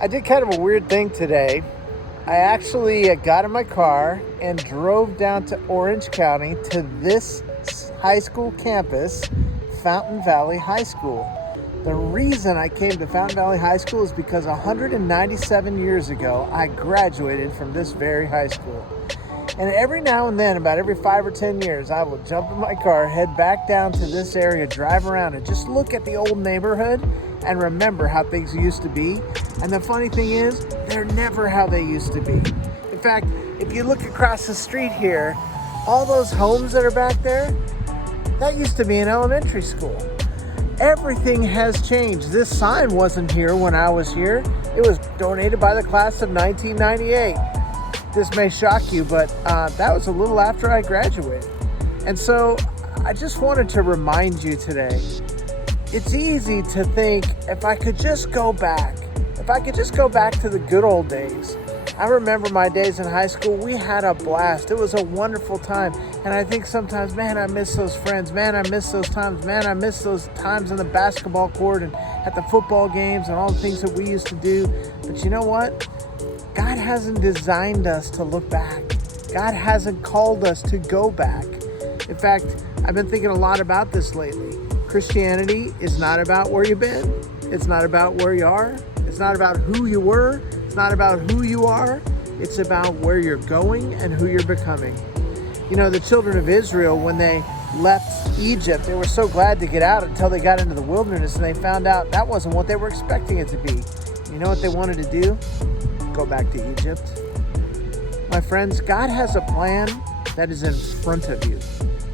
I did kind of a weird thing today. I actually got in my car and drove down to Orange County to this high school campus, Fountain Valley High School. The reason I came to Fountain Valley High School is because 197 years ago, I graduated from this very high school. And every now and then, about every 5 or 10 years, I will jump in my car, head back down to this area, drive around, and just look at the old neighborhood and remember how things used to be. And the funny thing is, they're never how they used to be. In fact, if you look across the street here, all those homes that are back there, that used to be an elementary school. Everything has changed. This sign wasn't here when I was here. It was donated by the class of 1998. This may shock you, but that was a little after I graduated. And so I just wanted to remind you today, it's easy to think if I could just go back to the good old days. I remember my days in high school. We had a blast. It was a wonderful time. And I think sometimes, man, I miss those friends. Man, I miss those times. Man, I miss those times on the basketball court and at the football games and all the things that we used to do. But you know what? God hasn't designed us to look back. God hasn't called us to go back. In fact, I've been thinking a lot about this lately. Christianity is not about where you've been. It's not about where you are. It's not about who you were. It's not about who you are. It's about where you're going and who you're becoming. You know, the children of Israel, when they left Egypt, they were so glad to get out until they got into the wilderness and they found out that wasn't what they were expecting it to be. You know what they wanted to do? Go back to Egypt. My friends, God has a plan that is in front of you.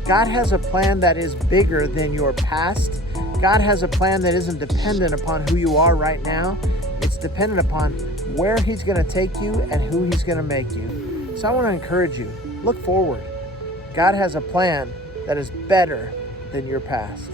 God has a plan that is bigger than your past. God has a plan that isn't dependent upon who you are right now. It's dependent upon where He's going to take you and who He's going to make you. So I want to encourage you, look forward. God has a plan that is better than your past.